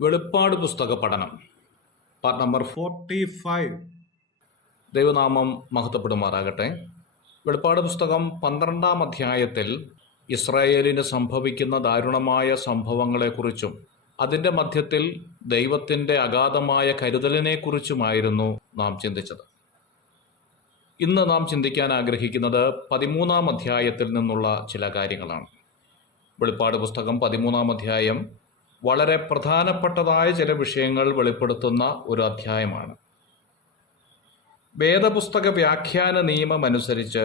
വെളിപ്പാട് പുസ്തക പഠനം പാർട്ട് നമ്പർ 45. ദൈവനാമം മഹത്വപ്പെടുമാറാകട്ടെ. വെളിപ്പാട് പുസ്തകം 12-ാം അധ്യായത്തിൽ ഇസ്രായേലിന് സംഭവിക്കുന്ന ദാരുണമായ സംഭവങ്ങളെക്കുറിച്ചും അതിൻ്റെ മധ്യത്തിൽ ദൈവത്തിൻ്റെ അഗാധമായ കരുതലിനെക്കുറിച്ചുമായിരുന്നു നാം ചിന്തിച്ചത്. ഇന്ന് നാം ചിന്തിക്കാൻ ആഗ്രഹിക്കുന്നത് 13-ാം അധ്യായത്തിൽ നിന്നുള്ള ചില കാര്യങ്ങളാണ്. വെളിപ്പാട് പുസ്തകം 13-ാം അധ്യായം വളരെ പ്രധാനപ്പെട്ടതായ ചില വിഷയങ്ങൾ വെളിപ്പെടുത്തുന്ന ഒരു അധ്യായമാണ്. വേദപുസ്തക വ്യാഖ്യാന നിയമം അനുസരിച്ച്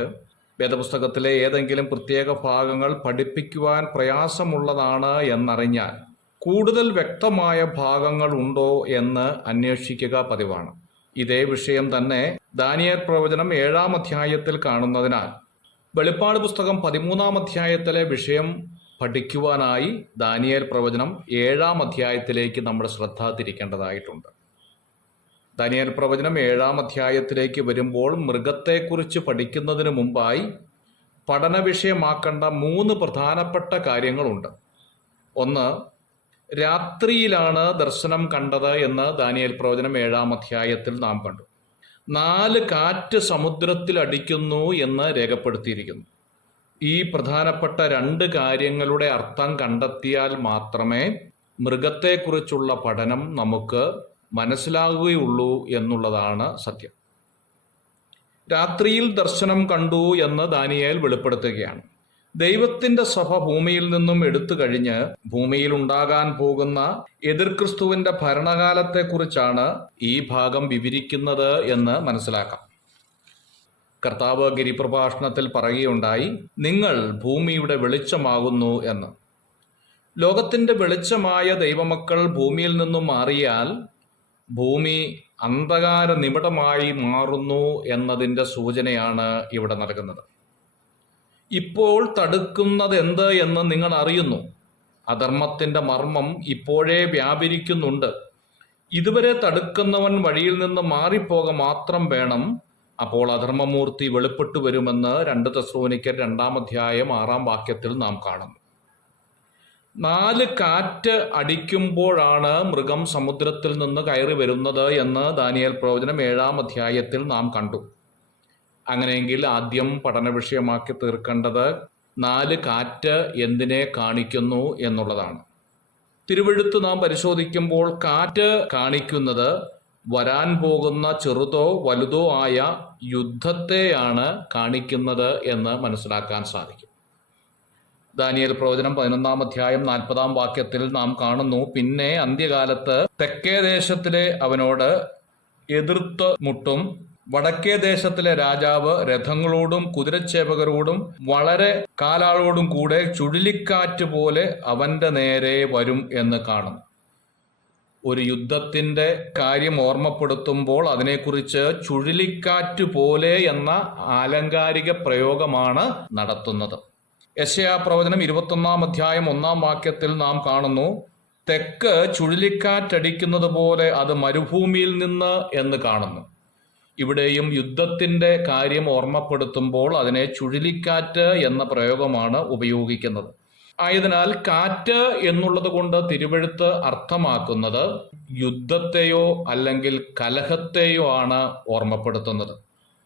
വേദപുസ്തകത്തിലെ ഏതെങ്കിലും പ്രത്യേക ഭാഗങ്ങൾ പഠിപ്പിക്കുവാൻ പ്രയാസമുള്ളതാണ് എന്നറിഞ്ഞാൽ കൂടുതൽ വ്യക്തമായ ഭാഗങ്ങൾ ഉണ്ടോ എന്ന് അന്വേഷിക്കുക പതിവാണ്. ഇതേ വിഷയം തന്നെ ദാനിയേൽ പ്രവചനം 7-ാം അധ്യായത്തിൽ കാണുന്നതിനാൽ വെളിപ്പാട് പുസ്തകം 13-ാം അധ്യായത്തിലെ വിഷയം പഠിക്കുവാനായി ദാനിയേൽ പ്രവചനം 7-ാം അധ്യായത്തിലേക്ക് നമ്മൾ ശ്രദ്ധ തിരിക്കേണ്ടതായിട്ടുണ്ട്. ദാനിയേൽ പ്രവചനം 7-ാം അധ്യായത്തിലേക്ക് വരുമ്പോൾ മൃഗത്തെക്കുറിച്ച് പഠിക്കുന്നതിന് മുമ്പായി പഠന വിഷയമാക്കേണ്ട 3 പ്രധാനപ്പെട്ട കാര്യങ്ങളുണ്ട്. ഒന്ന്, രാത്രിയിലാണ് ദർശനം കണ്ടത് എന്ന് ദാനിയേൽ പ്രവചനം 7-ാം അധ്യായത്തിൽ നാം കണ്ടു. 4 കാറ്റ് സമുദ്രത്തിൽ അടിക്കുന്നു എന്ന് രേഖപ്പെടുത്തിയിരിക്കുന്നു. ഈ പ്രധാനപ്പെട്ട 2 കാര്യങ്ങളുടെ അർത്ഥം കണ്ടെത്തിയാൽ മാത്രമേ മൃഗത്തെക്കുറിച്ചുള്ള പഠനം നമുക്ക് മനസ്സിലാകുകയുള്ളൂ എന്നുള്ളതാണ് സത്യം. രാത്രിയിൽ ദർശനം കണ്ടു എന്ന് ദാനിയേൽ വെളിപ്പെടുത്തുകയാണ്. ദൈവത്തിൻ്റെ സഭ ഭൂമിയിൽ നിന്നും എടുത്തു കഴിഞ്ഞ് ഭൂമിയിൽ ഉണ്ടാകാൻ പോകുന്ന എതിർക്രിസ്തുവിൻ്റെ ഭരണകാലത്തെക്കുറിച്ചാണ് ഈ ഭാഗം വിവരിക്കുന്നത് എന്ന് മനസ്സിലാക്കാം. കർത്താവ് ഗിരിപ്രഭാഷണത്തിൽ പറയുകയുണ്ടായി, നിങ്ങൾ ഭൂമിയുടെ വെളിച്ചമാകുന്നു എന്ന്. ലോകത്തിൻ്റെ വെളിച്ചമായ ദൈവമക്കൾ ഭൂമിയിൽ നിന്നും മാറിയാൽ ഭൂമി അന്ധകാര നിമിടമായി മാറുന്നു എന്നതിൻ്റെ സൂചനയാണ് ഇവിടെ നൽകുന്നത്. ഇപ്പോൾ തടുക്കുന്നത് എന്ത് എന്ന് നിങ്ങൾ അറിയുന്നു. അധർമ്മത്തിൻ്റെ മർമ്മം ഇപ്പോഴേ വ്യാപരിക്കുന്നുണ്ട്. ഇതുവരെ തടുക്കുന്നവൻ വഴിയിൽ നിന്ന് മാറിപ്പോക മാത്രം വേണം. അപ്പോൾ അധർമ്മമൂർത്തി വെളിപ്പെട്ടു വരുമെന്ന് 2 തെസ്സലോനിക്കർ 2-ാം അധ്യായം 6-ാം വാക്യത്തിൽ നാം കാണുന്നു. 4 കാറ്റ് അടിക്കുമ്പോഴാണ് മൃഗം സമുദ്രത്തിൽ നിന്ന് കയറി വരുന്നത് എന്ന് ദാനിയേൽ പ്രവചനം 7-ാം അധ്യായത്തിൽ നാം കണ്ടു. അങ്ങനെയെങ്കിൽ ആദ്യം പഠന വിഷയമാക്കി തീർക്കേണ്ടത് 4 കാറ്റ് എന്തിനെ കാണിക്കുന്നു എന്നുള്ളതാണ്. തിരുവെഴുത്ത് നാം പരിശോധിക്കുമ്പോൾ കാറ്റ് കാണിക്കുന്നത് വരാൻ പോകുന്ന ചെറുതോ വലുതോ ആയ യുദ്ധത്തെയാണ് കാണിക്കുന്നത് എന്ന് മനസ്സിലാക്കാൻ സാധിക്കും. ദാനിയേൽ പ്രവചനം 11-ാം അധ്യായം 40-ാം വാക്യത്തിൽ നാം കാണുന്നു, പിന്നെ അന്ത്യകാലത്ത് തെക്കേ ദേശത്തിലെ അവനോട് എതിർത്ത് മുട്ടും. വടക്കേ ദേശത്തിലെ രാജാവ് രഥങ്ങളോടും കുതിരച്ചേവകരോടും വളരെ കാലാളോടും കൂടെ ചുഴലിക്കാറ്റ് പോലെ അവന്റെ നേരെ വരും എന്ന് കാണുന്നു. ഒരു യുദ്ധത്തിൻ്റെ കാര്യം ഓർമ്മപ്പെടുത്തുമ്പോൾ അതിനെക്കുറിച്ച് ചുഴലിക്കാറ്റ് പോലെ എന്ന ആലങ്കാരിക പ്രയോഗമാണ് നടത്തുന്നത്. യെശയ്യാ പ്രവചനം 21-ാം അധ്യായം 1-ാം വാക്യത്തിൽ നാം കാണുന്നു, തെക്ക് ചുഴലിക്കാറ്റടിക്കുന്നത് പോലെ അത് മരുഭൂമിയിൽ നിന്ന് എന്ന് കാണുന്നു. ഇവിടെയും യുദ്ധത്തിൻ്റെ കാര്യം ഓർമ്മപ്പെടുത്തുമ്പോൾ അതിനെ ചുഴലിക്കാറ്റ് എന്ന പ്രയോഗമാണ് ഉപയോഗിക്കുന്നത്. ആയതിനാൽ കാറ്റ് എന്നുള്ളത് കൊണ്ട് തിരുവെഴുത്ത് അർത്ഥമാക്കുന്നത് യുദ്ധത്തെയോ അല്ലെങ്കിൽ കലഹത്തെയോ ആണ് ഓർമ്മപ്പെടുത്തുന്നത്.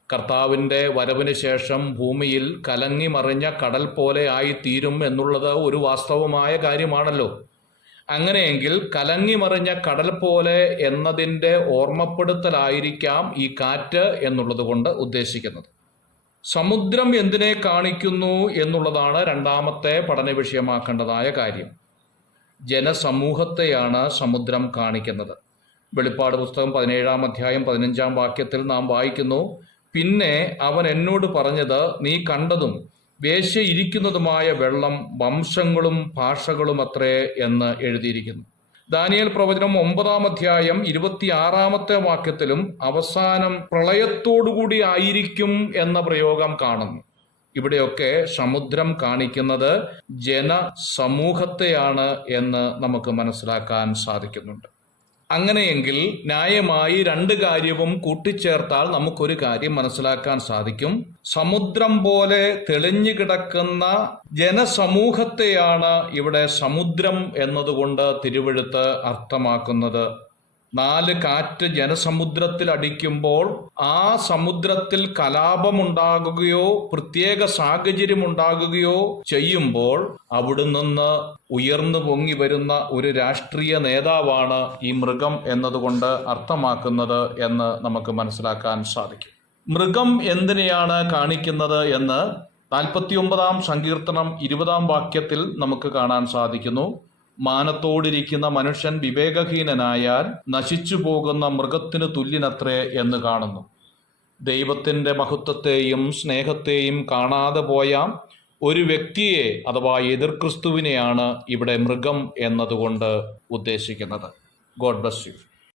കർത്താവിൻ്റെ വരവിന് ശേഷം ഭൂമിയിൽ കലങ്ങി മറിഞ്ഞ കടൽ പോലെ ആയിത്തീരും എന്നുള്ളത് ഒരു വാസ്തവമായ കാര്യമാണല്ലോ. അങ്ങനെയെങ്കിൽ കലങ്ങി മറിഞ്ഞ കടൽ പോലെ എന്നതിൻ്റെ ഓർമ്മപ്പെടുത്തലായിരിക്കാം ഈ കാറ്റ് എന്നുള്ളത് കൊണ്ട് ഉദ്ദേശിക്കുന്നത്. സമുദ്രം എന്തിനെ കാണിക്കുന്നു എന്നുള്ളതാണ് 2ാമത്തെ പഠന വിഷയമാക്കേണ്ടതായ കാര്യം. ജനസമൂഹത്തെയാണ് സമുദ്രം കാണിക്കുന്നത്. വെളിപ്പാട് പുസ്തകം 17-ാം അധ്യായം 15-ാം വാക്യത്തിൽ നാം വായിക്കുന്നു, പിന്നെ അവൻ എന്നോട് പറഞ്ഞത്, നീ കണ്ടതും വേശ്യ ഇരിക്കുന്നതുമായ വെള്ളം വംശങ്ങളും ഭാഷകളും അത്രേ എന്ന് എഴുതിയിരിക്കുന്നു. ദാനിയേൽ പ്രവചനം 9-ാം അധ്യായം 26-ാമത്തെ വാക്യത്തിലും അവസാനം പ്രളയത്തോടുകൂടി ആയിരിക്കും എന്ന പ്രയോഗം കാണുന്നു. ഇവിടെയൊക്കെ സമുദ്രം കാണിക്കുന്നത് ജനസമൂഹത്തെയാണ് എന്ന് നമുക്ക് മനസ്സിലാക്കാൻ സാധിക്കുന്നുണ്ട്. അങ്ങനെയെങ്കിൽ ന്യായമായി രണ്ട് കാര്യവും കൂട്ടിച്ചേർത്താൽ നമുക്കൊരു കാര്യം മനസ്സിലാക്കാൻ സാധിക്കും. സമുദ്രം പോലെ തെളിഞ്ഞു കിടക്കുന്ന ജനസമൂഹത്തെയാണ് ഇവിടെ സമുദ്രം എന്നതുകൊണ്ട് തിരുവെഴുത്ത് അർത്ഥമാക്കുന്നത്. 4 കാറ്റ് ജനസമുദ്രത്തിൽ അടിക്കുമ്പോൾ ആ സമുദ്രത്തിൽ കലാപമുണ്ടാകുകയോ പ്രത്യേക സാഹചര്യം ഉണ്ടാകുകയോ ചെയ്യുമ്പോൾ അവിടെ നിന്ന് ഉയർന്നു പൊങ്ങി വരുന്ന ഒരു രാഷ്ട്രീയ നേതാവാണ് ഈ മൃഗം എന്നതുകൊണ്ട് അർത്ഥമാക്കുന്നത് എന്ന് നമുക്ക് മനസ്സിലാക്കാൻ സാധിക്കും. മൃഗം എന്തിനെയാണ് കാണിക്കുന്നത് എന്ന് 49-ാം സങ്കീർത്തനം 20-ാം വാക്യത്തിൽ നമുക്ക് കാണാൻ സാധിക്കുന്നു. മാനത്തോടിരിക്കുന്ന മനുഷ്യൻ വിവേകഹീനനായാൽ നശിച്ചു പോകുന്ന മൃഗത്തിന് തുല്യനത്രേ എന്ന് കാണുന്നു. ദൈവത്തിൻ്റെ മഹത്വത്തെയും സ്നേഹത്തെയും കാണാതെ പോയ ഒരു വ്യക്തിയെ അഥവാ എതിർ ക്രിസ്തുവിനെയാണ് ഇവിടെ മൃഗം എന്നതുകൊണ്ട് ഉദ്ദേശിക്കുന്നത്. God bless you.